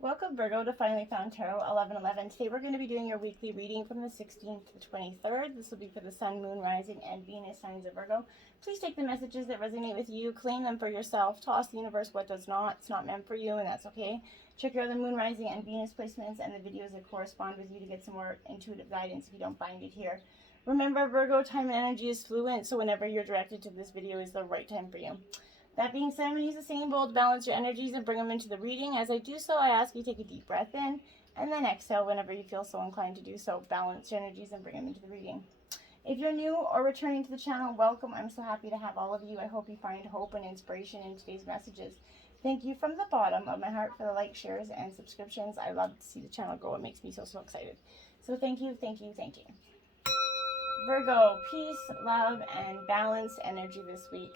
Welcome, Virgo, to Finally Found Tarot 1111. Today we're going to be doing your weekly reading from the 16th to the 23rd. This will be for the Sun, Moon, Rising, and Venus signs of Virgo. Please take the messages that resonate with you, claim them for yourself, toss the universe what does not. It's not meant for you, and that's okay. Check your other Moon, Rising, and Venus placements and the videos that correspond with you to get some more intuitive guidance if you don't find it here. Remember, Virgo, time and energy is fluent, so whenever you're directed to this video is the right time for you. That being said, I'm going to use the same bowl to balance your energies and bring them into the reading. As I do so, I ask you to take a deep breath in and then exhale whenever you feel so inclined to do so. Balance your energies and bring them into the reading. If you're new or returning to the channel, welcome. I'm so happy to have all of you. I hope you find hope and inspiration in today's messages. Thank you from the bottom of my heart for the likes, shares, and subscriptions. I love to see the channel grow. It makes me so excited. So thank you, thank you, thank you. Virgo, peace, love, and balanced energy this week.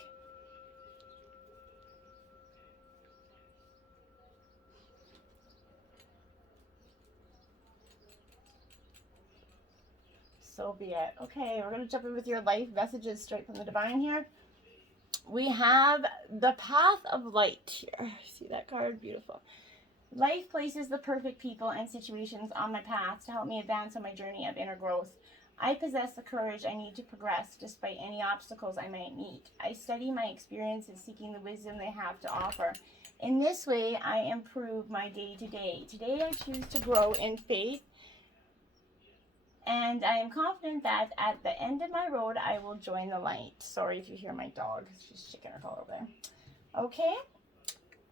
So be it. Okay, we're going to jump in with your life messages straight from the divine here. We have the path of light here. See that card? Beautiful. Life places the perfect people and situations on my path to help me advance on my journey of inner growth. I possess the courage I need to progress despite any obstacles I might meet. I study my experiences, seeking the wisdom they have to offer. In this way, I improve my day to day. Today, I choose to grow in faith, and I am confident that at the end of my road, I will join the light. Sorry if you hear my dog. She's shaking her collar over there. Okay.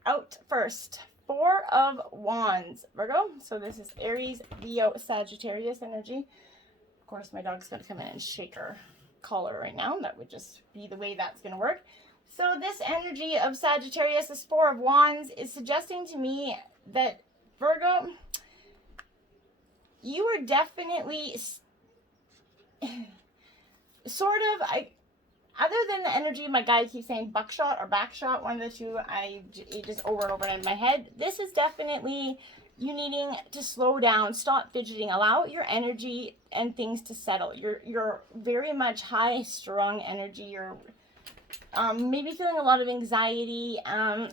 Out first. Four of Wands, Virgo. So this is Aries, Leo, Sagittarius energy. Of course, my dog's going to come in and shake her collar right now. That would just be the way that's going to work. So this energy of Sagittarius, this Four of Wands, is suggesting to me that, Virgo, you are definitely sort of, other than the energy, my guy keeps saying buckshot or backshot, one of the two, it just over and over in my head. This is definitely you needing to slow down, stop fidgeting, allow your energy and things to settle. You're very much high strung energy. You're maybe feeling a lot of anxiety, a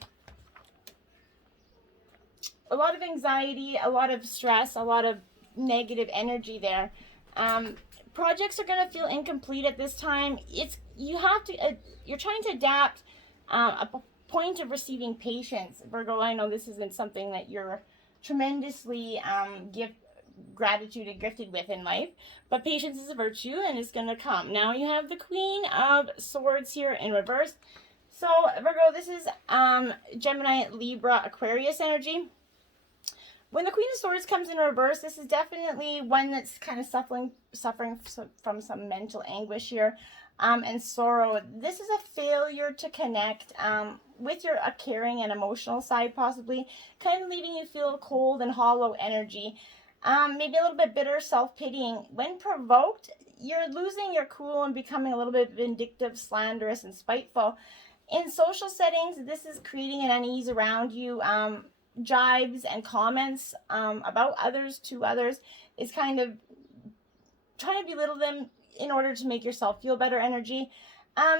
lot of stress, a lot of negative energy there. Projects are going to feel incomplete at this time. You're trying to adapt a point of receiving patience. Virgo, I know this isn't something that you're tremendously gratitude and gifted with in life, but patience is a virtue and it's going to come. Now you have the Queen of Swords here in reverse. So Virgo, this is Gemini, Libra, Aquarius energy. When the Queen of Swords comes in reverse, this is definitely one that's kind of suffering from some mental anguish here and sorrow. This is a failure to connect with your caring and emotional side, possibly, kind of leaving you feel cold and hollow energy. Maybe a little bit bitter, self-pitying. When provoked, you're losing your cool and becoming a little bit vindictive, slanderous, and spiteful. In social settings, this is creating an unease around you. Jibes and comments about others to others is kind of trying to belittle them in order to make yourself feel better energy.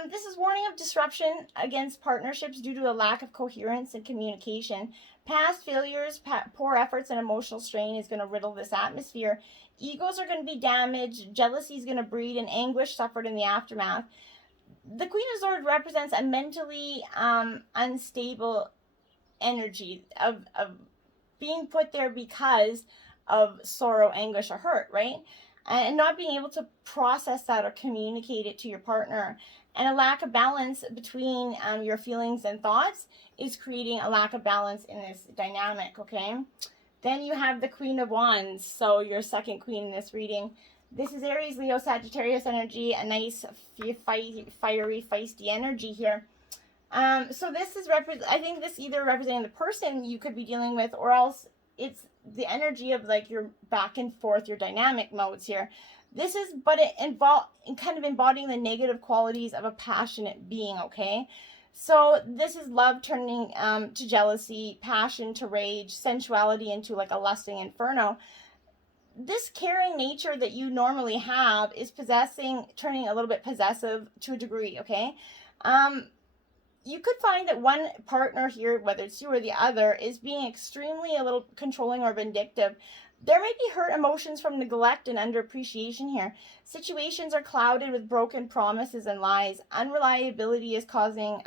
This is warning of disruption against partnerships due to a lack of coherence and communication. Past failures, poor efforts, and emotional strain is going to riddle this atmosphere. Egos are going to be damaged. Jealousy is going to breed, and anguish suffered in the aftermath. The Queen of Swords represents a mentally unstable energy of being put there because of sorrow, anguish, or hurt, right? And not being able to process that or communicate it to your partner. And a lack of balance between your feelings and thoughts is creating a lack of balance in this dynamic, okay? Then you have the Queen of Wands, so your second queen in this reading. This is Aries, Leo, Sagittarius energy, a nice fiery, feisty energy here. So this is I think this either representing the person you could be dealing with, or else it's the energy of like your back and forth, your dynamic modes here. This is, but it kind of embodying the negative qualities of a passionate being, okay? So this is love turning to jealousy, passion to rage, sensuality into like a lusting inferno. This caring nature that you normally have is turning a little bit possessive to a degree, okay? you could find that one partner here, whether it's you or the other, is being extremely a little controlling or vindictive. There may be hurt emotions from neglect and underappreciation here. Situations are clouded with broken promises and lies. Unreliability is causing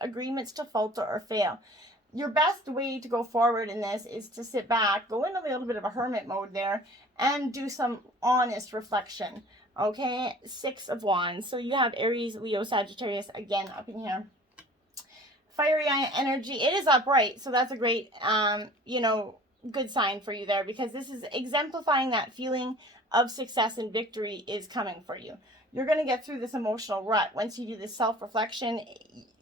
agreements to falter or fail. Your best way to go forward in this is to sit back, go in a little bit of a hermit mode there, and do some honest reflection. Okay, 6 of Wands. So you have Aries, Leo, Sagittarius again up in here. Fiery energy. It is upright, so that's a great, good sign for you there, because this is exemplifying that feeling of success and victory is coming for you. You're going to get through this emotional rut. Once you do this self-reflection,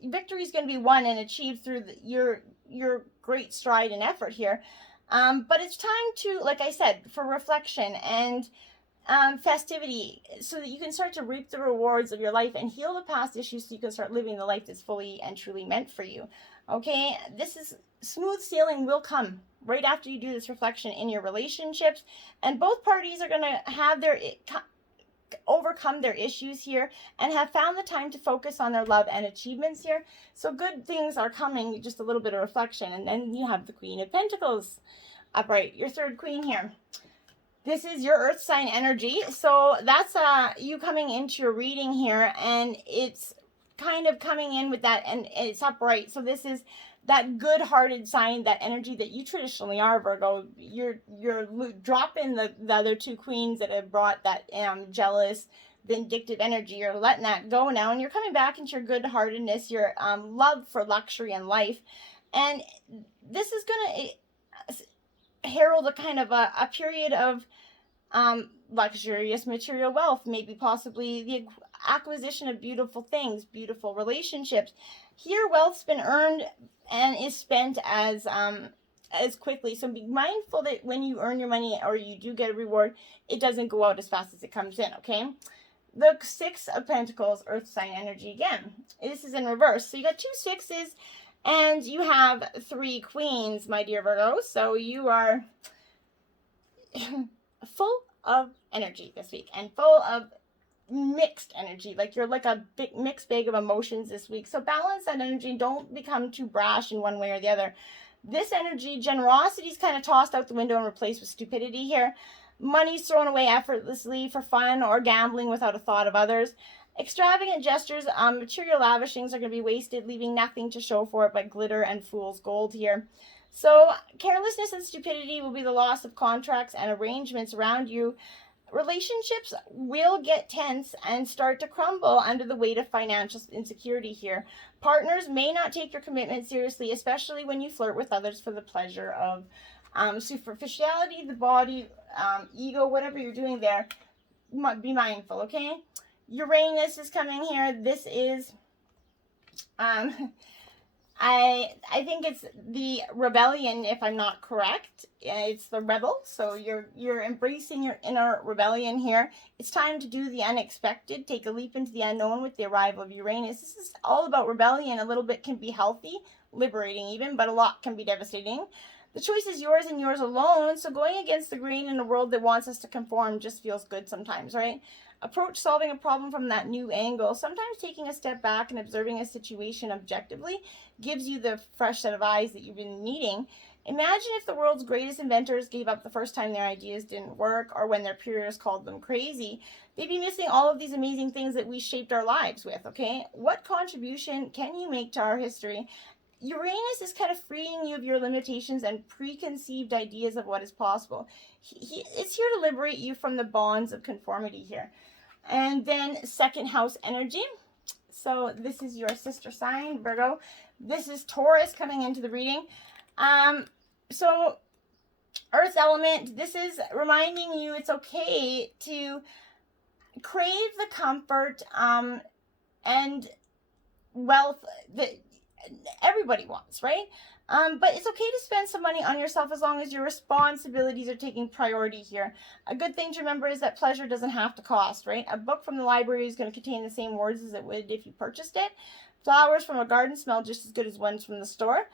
victory is going to be won and achieved through your great stride and effort here. But it's time to, like I said, for reflection and festivity, so that you can start to reap the rewards of your life and heal the past issues, so you can start living the life that's fully and truly meant for you. Okay, this is smooth sailing will come right after you do this reflection in your relationships, and both parties are going to have their overcome their issues here and have found the time to focus on their love and achievements here. So good things are coming, just a little bit of reflection. And then you have the Queen of Pentacles upright, your third queen here. This is your earth sign energy. So that's you coming into your reading here, and it's kind of coming in with that, and it's upright. So this is that good-hearted sign, that energy that you traditionally are, Virgo. You're dropping the other two queens that have brought that jealous, vindictive energy. You're letting that go now, and you're coming back into your good-heartedness, your love for luxury and life. And this is going to herald a kind of a period of luxurious material wealth, maybe possibly the acquisition of beautiful things, beautiful relationships. Here, wealth's been earned and is spent as quickly. So be mindful that when you earn your money or you do get a reward, it doesn't go out as fast as it comes in, okay? The 6 of Pentacles, earth sign energy again. This is in reverse. So you got 2 6s and you have 3 queens, my dear Virgo. So you are full of energy this week, and full of mixed energy. Like you're like a big mixed bag of emotions this week. So balance that energy. Don't become too brash in one way or the other. This energy, generosity is kind of tossed out the window and replaced with stupidity here. Money's thrown away effortlessly for fun or gambling without a thought of others. Extravagant gestures, material lavishings are going to be wasted, leaving nothing to show for it but glitter and fool's gold here. So carelessness and stupidity will be the loss of contracts and arrangements around you. Relationships will get tense and start to crumble under the weight of financial insecurity here. Partners may not take your commitment seriously, especially when you flirt with others for the pleasure of superficiality, the body, ego, whatever you're doing there. Be mindful, okay? Uranus is coming here. This is I think it's the rebellion, if I'm not correct. It's the rebel. So you're embracing your inner rebellion here. It's time to do the unexpected. Take a leap into the unknown with the arrival of Uranus. This is all about rebellion. A little bit can be healthy, liberating even, but a lot can be devastating. The choice is yours and yours alone. So going against the grain in a world that wants us to conform just feels good sometimes, right? Approach solving a problem from that new angle. Sometimes taking a step back and observing a situation objectively gives you the fresh set of eyes that you've been needing. Imagine if the world's greatest inventors gave up the first time their ideas didn't work, or when their peers called them crazy. They'd be missing all of these amazing things that we shaped our lives with, okay? What contribution can you make to our history? Uranus is kind of freeing you of your limitations and preconceived ideas of what is possible. It's here to liberate you from the bonds of conformity here. And then second house energy. So this is your sister sign, Virgo. This is Taurus coming into the reading. So earth element, this is reminding you it's okay to crave the comfort and wealth that everybody wants, right? But it's okay to spend some money on yourself as long as your responsibilities are taking priority here. A good thing to remember is that pleasure doesn't have to cost, right? A book from the library is going to contain the same words as it would if you purchased it. Flowers from a garden smell just as good as ones from the store.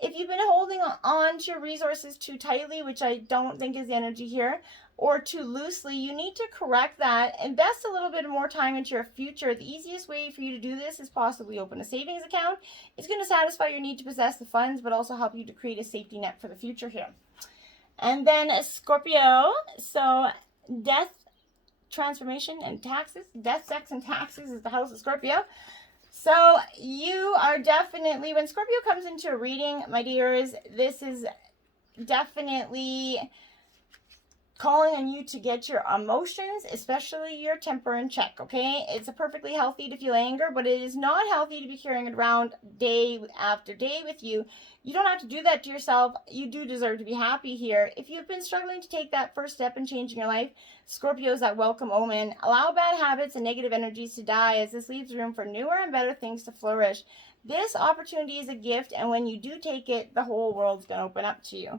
If you've been holding on to your resources too tightly, which I don't think is the energy here, or too loosely, you need to correct that. Invest a little bit more time into your future. The easiest way for you to do this is possibly open a savings account. It's going to satisfy your need to possess the funds, but also help you to create a safety net for the future here. And then Scorpio, so death, transformation, and taxes. Death, sex, and taxes is the house of Scorpio. So you are definitely, when Scorpio comes into a reading, my dears, this is definitely calling on you to get your emotions, especially your temper, in check, okay? It's perfectly healthy to feel anger, but it is not healthy to be carrying it around day after day with you. You don't have to do that to yourself. You do deserve to be happy here. If you've been struggling to take that first step in changing your life, Scorpio is that welcome omen. Allow bad habits and negative energies to die, as this leaves room for newer and better things to flourish. This opportunity is a gift, and when you do take it, the whole world's going to open up to you.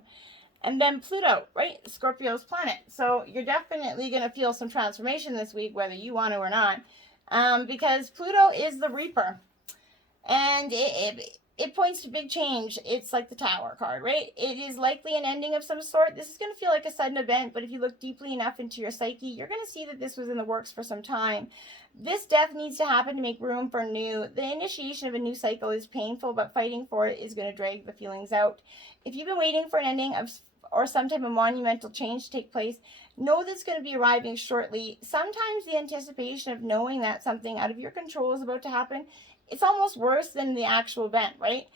And then Pluto, right? Scorpio's planet. So you're definitely going to feel some transformation this week, whether you want to or not, because Pluto is the Reaper. And it points to big change. It's like the Tower card, right? It is likely an ending of some sort. This is going to feel like a sudden event, but if you look deeply enough into your psyche, you're going to see that this was in the works for some time. This death needs to happen to make room for new. The initiation of a new cycle is painful, but fighting for it is going to drag the feelings out. If you've been waiting for an ending or some type of monumental change to take place, know that's going to be arriving shortly. Sometimes the anticipation of knowing that something out of your control is about to happen, it's almost worse than the actual event, right?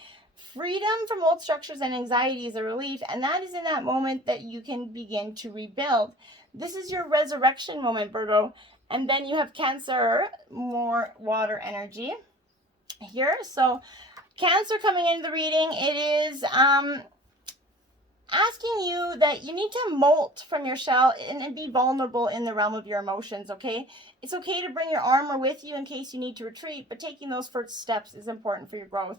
Freedom from old structures and anxiety is a relief, and that is in that moment that you can begin to rebuild. This is your resurrection moment, Virgo. And then you have Cancer, more water energy here. So Cancer coming into the reading, it is asking you that you need to molt from your shell and be vulnerable in the realm of your emotions, okay? It's okay to bring your armor with you in case you need to retreat, but taking those first steps is important for your growth.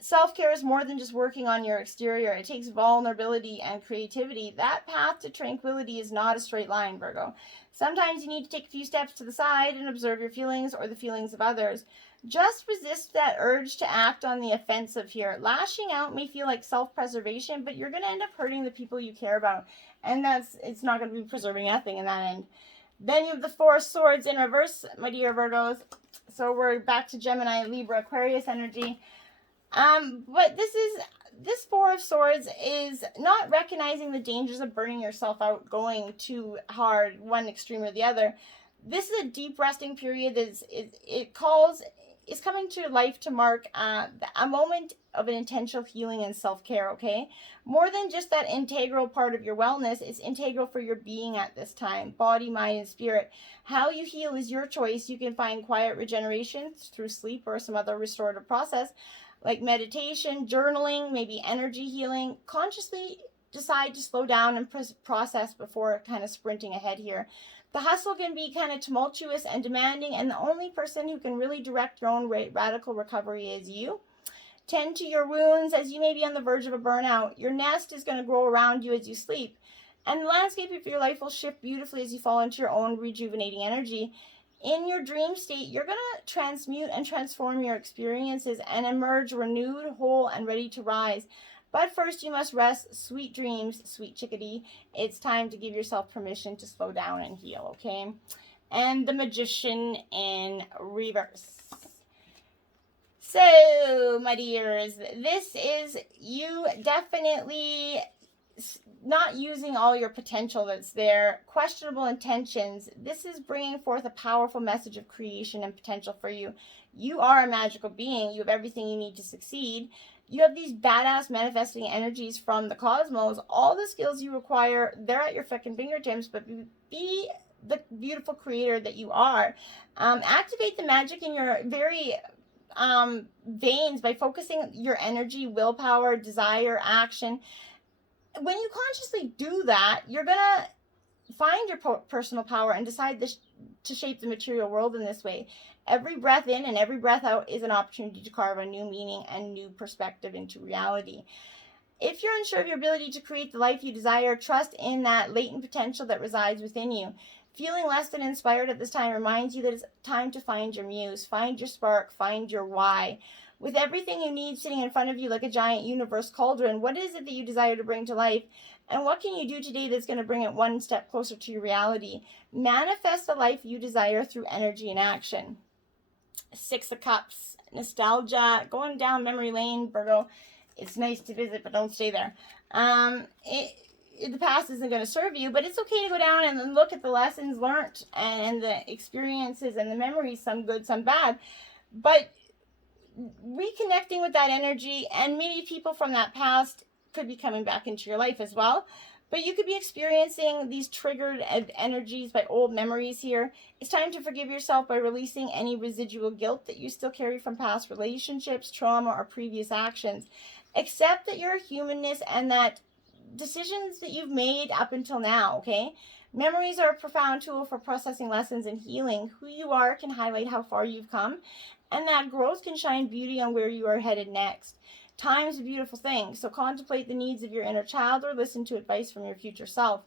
Self-care is more than just working on your exterior. It takes vulnerability and creativity. That path to tranquility is not a straight line, Virgo. Sometimes you need to take a few steps to the side and observe your feelings or the feelings of others. Just resist that urge to act on the offensive here. Lashing out may feel like self-preservation, but you're going to end up hurting the people you care about. And it's not going to be preserving nothing in that end. Then you have the Four of Swords in reverse, my dear Virgos. So we're back to Gemini, Libra, Aquarius energy. But this Four of Swords is not recognizing the dangers of burning yourself out, going too hard, one extreme or the other. This is a deep resting period that is coming to life to mark a moment of an intentional healing and self-care, okay? More than just that integral part of your wellness, it's integral for your being at this time, body, mind, and spirit. How you heal is your choice. You can find quiet regeneration through sleep or some other restorative process, like meditation, journaling, maybe energy healing. Consciously decide to slow down and process before kind of sprinting ahead here. The hustle can be kind of tumultuous and demanding, and the only person who can really direct your own radical recovery is you. Tend to your wounds, as you may be on the verge of a burnout. Your nest is going to grow around you as you sleep, and the landscape of your life will shift beautifully as you fall into your own rejuvenating energy. In your dream state, you're going to transmute and transform your experiences and emerge renewed, whole, and ready to rise. But first, you must rest. Sweet dreams, sweet chickadee. It's time to give yourself permission to slow down and heal, okay? And the Magician in reverse. So, my dears, this is you definitely not using all your potential that's there, questionable intentions. This is bringing forth a powerful message of creation and potential for you. You are a magical being. You have everything you need to succeed. You have these badass manifesting energies from the cosmos. All the skills you require, they're at your fucking fingertips, but be the beautiful creator that you are. Activate the magic in your very veins by focusing your energy, willpower, desire, action. When you consciously do that, you're going to find your personal power and decide to shape the material world in this way. Every breath in and every breath out is an opportunity to carve a new meaning and new perspective into reality. If you're unsure of your ability to create the life you desire, trust in that latent potential that resides within you. Feeling less than inspired at this time reminds you that it's time to find your muse, find your spark, find your why. With everything you need sitting in front of you like a giant universe cauldron, what is it that you desire to bring to life? And what can you do today that's going to bring it one step closer to your reality? Manifest the life you desire through energy and action. Six of Cups, nostalgia, going down memory lane, Virgo. It's nice to visit, but don't stay there. The past isn't going to serve you, but it's okay to go down and look at the lessons learned and the experiences and the memories, some good, some bad. But reconnecting with that energy, and maybe people from that past could be coming back into your life as well. But you could be experiencing these triggered energies by old memories here. It's time to forgive yourself by releasing any residual guilt that you still carry from past relationships, trauma, or previous actions. Accept that you're a humanness and that decisions that you've made up until now, okay? Memories are a profound tool for processing lessons and healing. Who you are can highlight how far you've come, and that growth can shine beauty on where you are headed next. Time's a beautiful thing, so contemplate the needs of your inner child or listen to advice from your future self.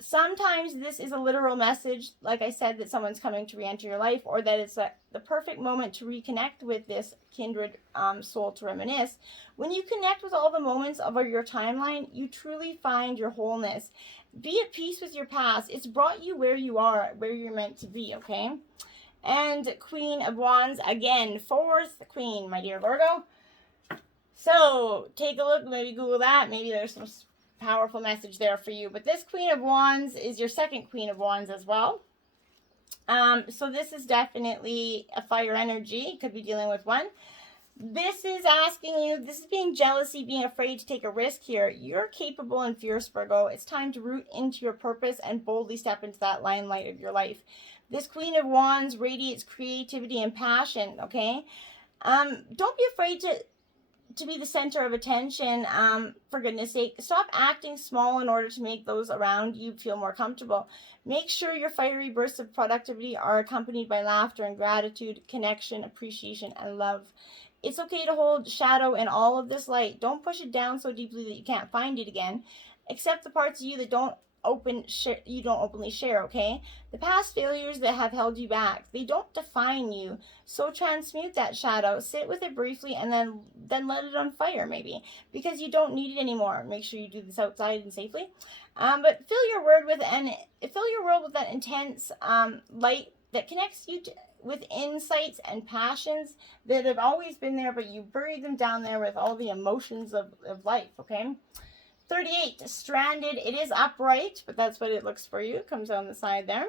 Sometimes this is a literal message, like I said, that someone's coming to re-enter your life, or that it's the perfect moment to reconnect with this kindred soul to reminisce. When you connect with all the moments of your timeline, you truly find your wholeness. Be at peace with your past. It's brought you where you are, where you're meant to be, okay? And Queen of Wands, again, fourth queen, my dear Virgo. So take a look, maybe Google that. Maybe there's some powerful message there for you. But this Queen of Wands is your second Queen of Wands as well. So this is definitely a fire energy. You could be dealing with one. This is asking you, this is being jealousy, being afraid to take a risk here. You're capable and fierce, Virgo. It's time to root into your purpose and boldly step into that limelight of your life. This Queen of Wands radiates creativity and passion, okay? Don't be afraid to be the center of attention, for goodness sake. Stop acting small in order to make those around you feel more comfortable. Make sure your fiery bursts of productivity are accompanied by laughter and gratitude, connection, appreciation, and love. It's okay to hold shadow in all of this light. Don't push it down so deeply that you can't find it again. Accept the parts of you that you don't openly share, okay? The past failures that have held you back, they don't define you. So transmute that shadow, sit with it briefly, and then let it on fire, maybe, because you don't need it anymore. Make sure you do this outside and safely. But fill your world with that intense light that connects you with insights and passions that have always been there, but you buried them down there with all the emotions of life, okay? 38, stranded. It is upright, but that's what it looks for you. It comes on the side there.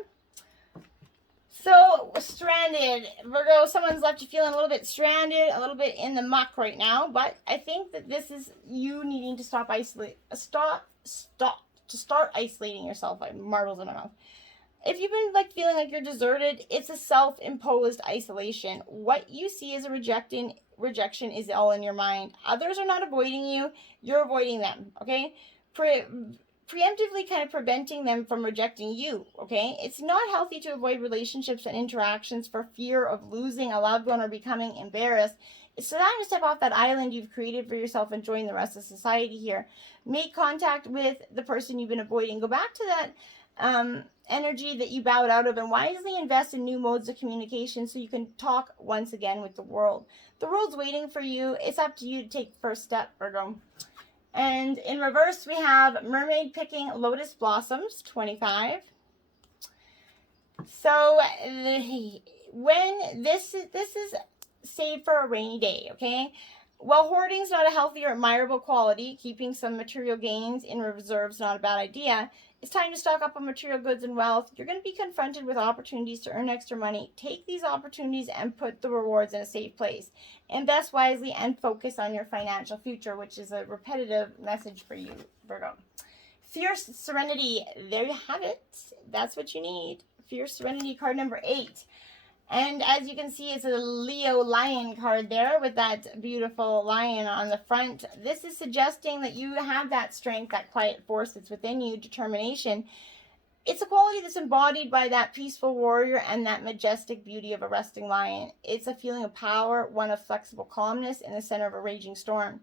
So, stranded. Virgo, someone's left you feeling a little bit stranded, a little bit in the muck right now, but I think that this is you needing to start isolating yourself. Like marbles in my mouth. If you've been feeling like you're deserted, it's a self-imposed isolation. What you see as a rejection is all in your mind. Others are not avoiding you, you're avoiding them, okay? Preemptively kind of preventing them from rejecting you, okay? It's not healthy to avoid relationships and interactions for fear of losing a loved one or becoming embarrassed. It's time to step off that island you've created for yourself and join the rest of society here. Make contact with the person you've been avoiding. Go back to that energy that you bowed out of and wisely invest in new modes of communication so you can talk once again with the world. The world's waiting for you. It's up to you to take the first step, Virgo. And in reverse, we have Mermaid picking Lotus Blossoms, 25. So when this is saved for a rainy day, okay? While hoarding's not a healthy or admirable quality, keeping some material gains in reserve's not a bad idea. It's time to stock up on material goods and wealth. You're going to be confronted with opportunities to earn extra money. Take these opportunities and put the rewards in a safe place. Invest wisely and focus on your financial future, which is a repetitive message for you, Virgo. Fierce Serenity. There you have it. That's what you need. Fierce Serenity, card number 8. And as you can see, it's a Leo lion card there with that beautiful lion on the front. This is suggesting that you have that strength, that quiet force that's within you, determination. It's a quality that's embodied by that peaceful warrior and that majestic beauty of a resting lion. It's a feeling of power, one of flexible calmness in the center of a raging storm.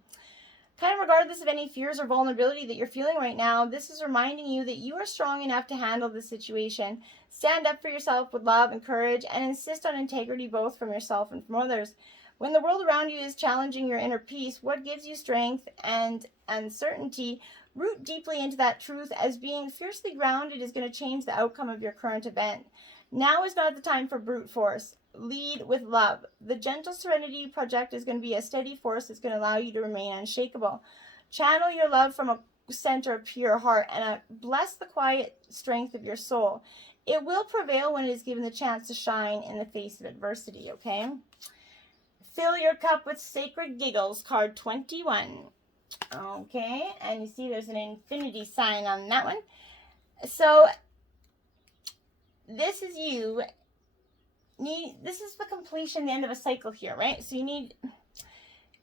Kind of regardless of any fears or vulnerability that you're feeling right now, this is reminding you that you are strong enough to handle this situation. Stand up for yourself with love and courage and insist on integrity both from yourself and from others. When the world around you is challenging your inner peace, what gives you strength and uncertainty? Root deeply into that truth, as being fiercely grounded is going to change the outcome of your current event. Now is not the time for brute force. Lead with love. The gentle Serenity project is going to be a steady force that's going to allow you to remain unshakable. Channel your love from a center of pure heart and bless the quiet strength of your soul. It will prevail when it is given the chance to shine in the face of adversity, okay? Fill your cup with sacred giggles, card 21. Okay, and you see there's an infinity sign on that one. So this is you. This is the completion, the end of a cycle here, right? So you need,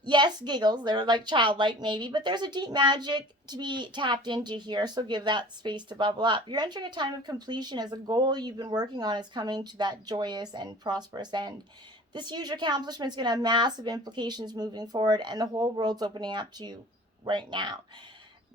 yes, giggles. They're like childlike maybe, but there's a deep magic to be tapped into here. So give that space to bubble up. You're entering a time of completion as a goal you've been working on is coming to that joyous and prosperous end. This huge accomplishment is going to have massive implications moving forward, and the whole world's opening up to you right now.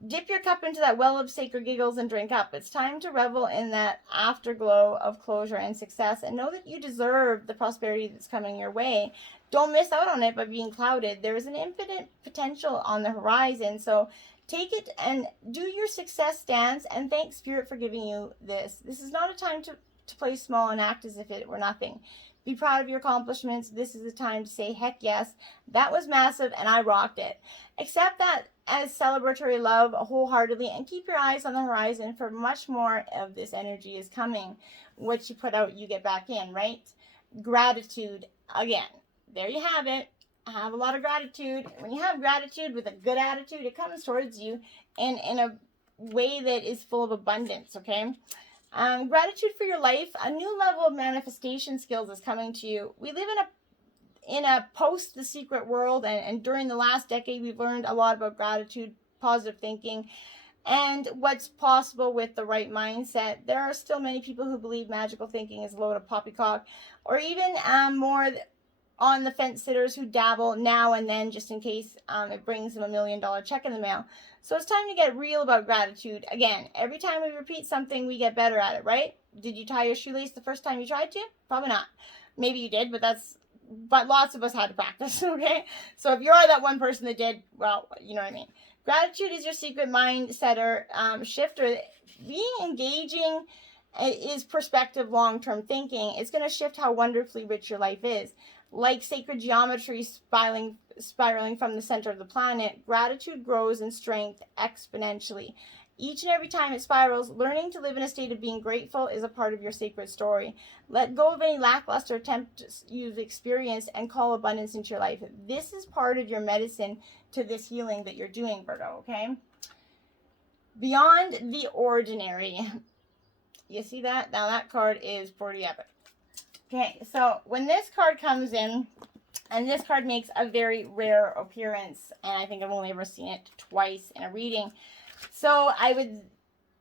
Dip your cup into that well of sacred giggles and drink up. It's time to revel in that afterglow of closure and success, and know that you deserve the prosperity that's coming your way. Don't miss out on it by being clouded. There is an infinite potential on the horizon, so take it and do your success dance and thank Spirit for giving you this. This is not a time to play small and act as if it were nothing. Be proud of your accomplishments. This is the time to say, heck yes, that was massive and I rocked it. Accept that as celebratory love wholeheartedly and keep your eyes on the horizon, for much more of this energy is coming. What you put out, you get back in, right? Gratitude. Again, there you have it. Have a lot of gratitude. When you have gratitude with a good attitude, it comes towards you in a way that is full of abundance, okay? Gratitude for your life. A new level of manifestation skills is coming to you. We live in a post The Secret world, and during the last decade, we've learned a lot about gratitude, positive thinking, and what's possible with the right mindset. There are still many people who believe magical thinking is a load of poppycock, or even more on the fence sitters who dabble now and then just in case it brings them $1 million check in the mail. So it's time to get real about gratitude. Again, every time we repeat something, we get better at it, right? Did you tie your shoelace the first time you tried to? Probably not. Maybe you did, but lots of us had to practice, okay? So if you're that one person that did, well, you know what I mean. Gratitude is your secret mind setter shifter. Being engaging is perspective, long-term thinking. It's going to shift how wonderfully rich your life is. Like sacred geometry spiraling from the center of the planet, gratitude grows in strength exponentially. Each and every time it spirals, learning to live in a state of being grateful is a part of your sacred story. Let go of any lackluster attempt you've experienced and call abundance into your life. This is part of your medicine to this healing that you're doing, Virgo, okay? Beyond the ordinary. You see that? Now that card is pretty epic. Okay, so when this card comes in, and this card makes a very rare appearance, and I think I've only ever seen it twice in a reading. So I would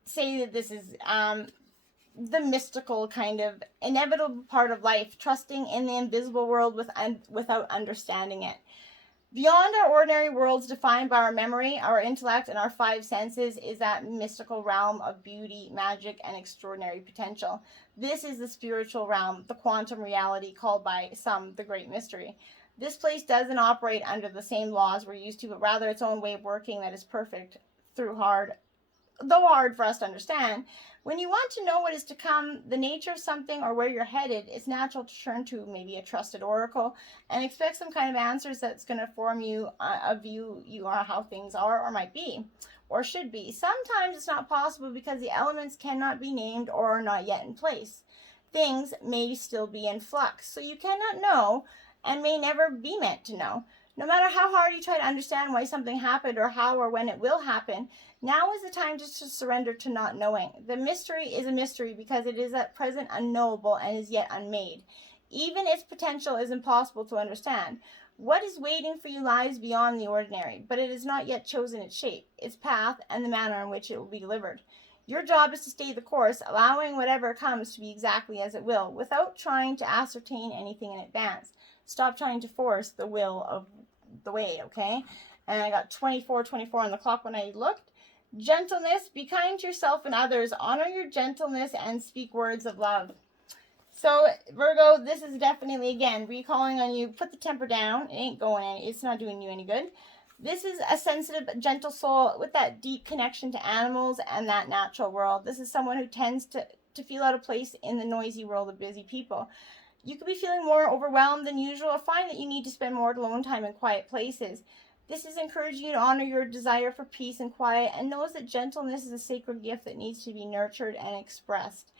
say that this is the mystical kind of inevitable part of life, trusting in the invisible world without understanding it. Beyond our ordinary worlds defined by our memory, our intellect, and our five senses is that mystical realm of beauty, magic, and extraordinary potential. This is the spiritual realm, the quantum reality called by some the great mystery. This place doesn't operate under the same laws we're used to, but rather its own way of working that is perfect, though hard for us to understand. When you want to know what is to come, the nature of something, or where you're headed, it's natural to turn to maybe a trusted oracle and expect some kind of answers that's going to form you a view you are how things are or might be or should be. Sometimes it's not possible because the elements cannot be named or are not yet in place. Things may still be in flux, so you cannot know and may never be meant to know. No matter how hard you try to understand why something happened or how or when it will happen, now is the time to surrender to not knowing. The mystery is a mystery because it is at present unknowable and is yet unmade. Even its potential is impossible to understand. What is waiting for you lies beyond the ordinary, but it has not yet chosen its shape, its path, and the manner in which it will be delivered. Your job is to stay the course, allowing whatever comes to be exactly as it will, without trying to ascertain anything in advance. Stop trying to force the will of the way, okay? And I got 24 on the clock when I looked. Gentleness, be kind to yourself and others. Honor your gentleness and speak words of love. So, Virgo, this is definitely, again, recalling on you. Put the temper down. It ain't going any, it's not doing you any good. This is a sensitive, gentle soul with that deep connection to animals and that natural world. This is someone who tends to feel out of place in the noisy world of busy people. You could be feeling more overwhelmed than usual, or find that you need to spend more alone time in quiet places. This is encouraging you to honor your desire for peace and quiet, and knows that gentleness is a sacred gift that needs to be nurtured and expressed.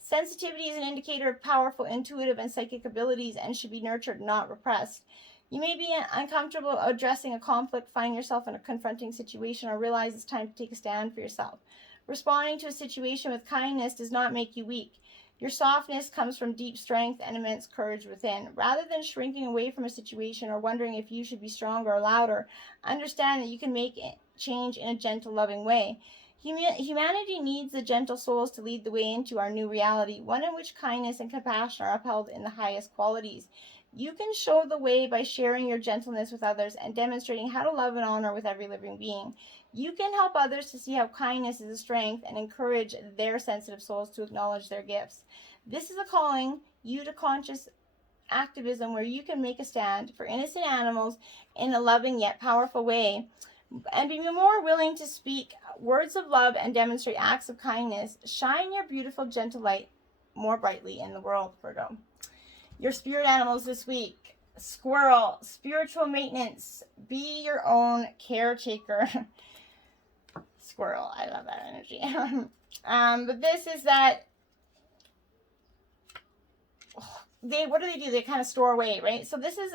Sensitivity is an indicator of powerful intuitive and psychic abilities and should be nurtured, not repressed. You may be uncomfortable addressing a conflict, find yourself in a confronting situation, or realize it's time to take a stand for yourself. Responding to a situation with kindness does not make you weak. Your softness comes from deep strength and immense courage within. Rather than shrinking away from a situation or wondering if you should be stronger or louder, understand that you can make change in a gentle, loving way. Humanity needs the gentle souls to lead the way into our new reality, one in which kindness and compassion are upheld in the highest qualities. You can show the way by sharing your gentleness with others and demonstrating how to love and honor with every living being. You can help others to see how kindness is a strength and encourage their sensitive souls to acknowledge their gifts. This is a calling you to conscious activism where you can make a stand for innocent animals in a loving yet powerful way, and be more willing to speak words of love and demonstrate acts of kindness. Shine your beautiful, gentle light more brightly in the world, Virgo. Your spirit animals this week: Squirrel, spiritual maintenance, be your own caretaker. Squirrel, I love that energy. But this is that what do? They kind of store away, right? So this is,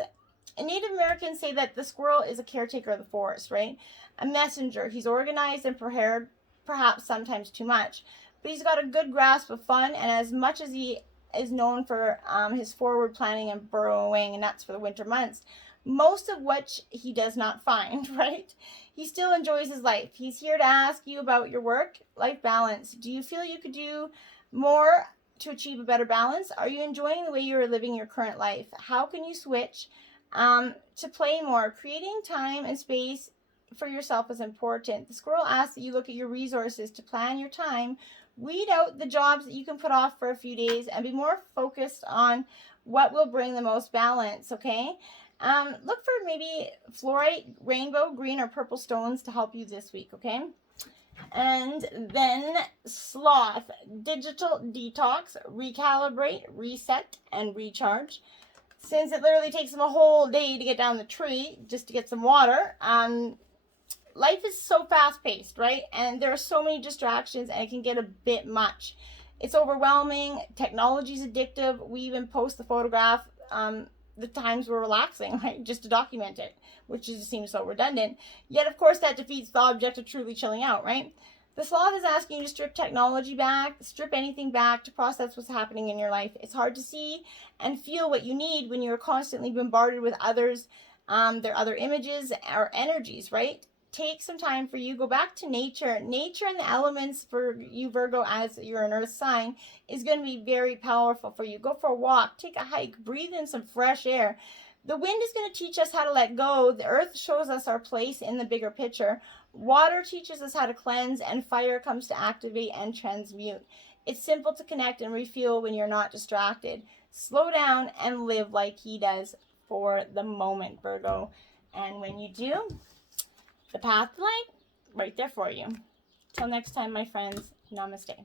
Native Americans say that the squirrel is a caretaker of the forest, right? A messenger. He's organized and prepared, perhaps sometimes too much, but he's got a good grasp of fun, and as much as he is known for his forward planning and burrowing, and that's for the winter months, most of which he does not find, right? He still enjoys his life. He's here to ask you about your work-life balance. Do you feel you could do more to achieve a better balance? Are you enjoying the way you are living your current life? How can you switch to play more? Creating time and space for yourself is important. The squirrel asks that you look at your resources to plan your time, weed out the jobs that you can put off for a few days, and be more focused on what will bring the most balance, okay? Look for maybe fluorite, rainbow, green, or purple stones to help you this week, okay? And then Sloth, digital detox, recalibrate, reset, and recharge. Since it literally takes them a whole day to get down the tree just to get some water, life is so fast-paced, right? And there are so many distractions, and it can get a bit much. It's overwhelming. Technology's addictive. We even post the photograph the times we're relaxing, right? Just to document it, which just seems so redundant. Yet, of course, that defeats the object of truly chilling out, right? The sloth is asking you to strip technology back, strip anything back to process what's happening in your life. It's hard to see and feel what you need when you're constantly bombarded with others, their other images or energies, right? Take some time for you. Go back to nature. Nature and the elements for you, Virgo, as you're an earth sign, is going to be very powerful for you. Go for a walk. Take a hike. Breathe in some fresh air. The wind is going to teach us how to let go. The earth shows us our place in the bigger picture. Water teaches us how to cleanse, and fire comes to activate and transmute. It's simple to connect and refuel when you're not distracted. Slow down and live like he does for the moment, Virgo. And when you do, the path to light, right there for you. Till next time, my friends, namaste.